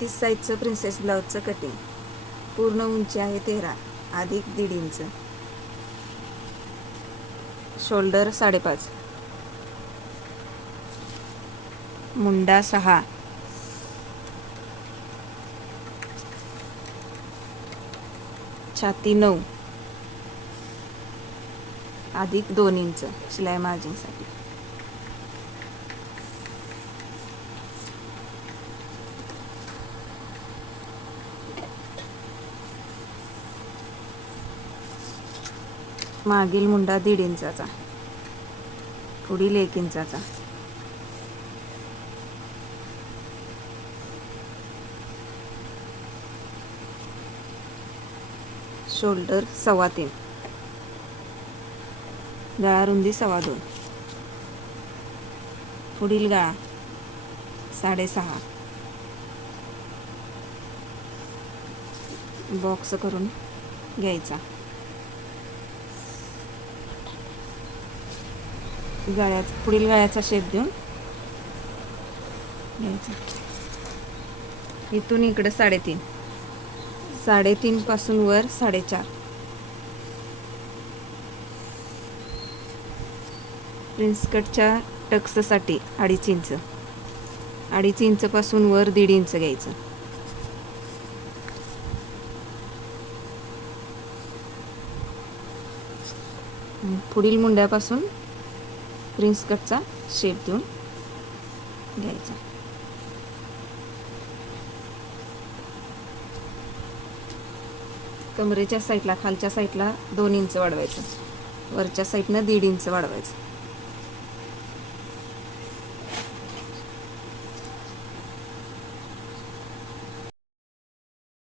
36 साईजचं princess ब्लाऊजचं cutting. पूर्ण उंची आहे 13 अधिक 1.5 इंच. शोल्डर 5.5, मुंडा 6, छाती 9 अधिक 2 इंच शिलाई मार्जिनसाठी. मागील मुंडा 1.5 इंचाचा, पुढील 1 इंचाचा. शोल्डर 3.25, गळा रुंदी 2.25, पुढील गळा 6.5. बॉक्स करून घ्यायचा. पुढील गळ्याचा शेप देऊन घ्यायचा. इथून इकडे 3.5, 3.5 पासून वर 4.5. प्रिन्स कटच्या टक्ससाठी 2.5 इंच, 2.5 इंच पासून वर 1.5 इंच घ्यायचं. पुढील मुंड्यापासून प्रिन्स कटचा शेप देऊन घ्यायचा. कमरेच्या साईडला, खालच्या साईडला 2 इंच वाढवायचं, वरच्या साईडनं 1.5 इंच वाढवायचं.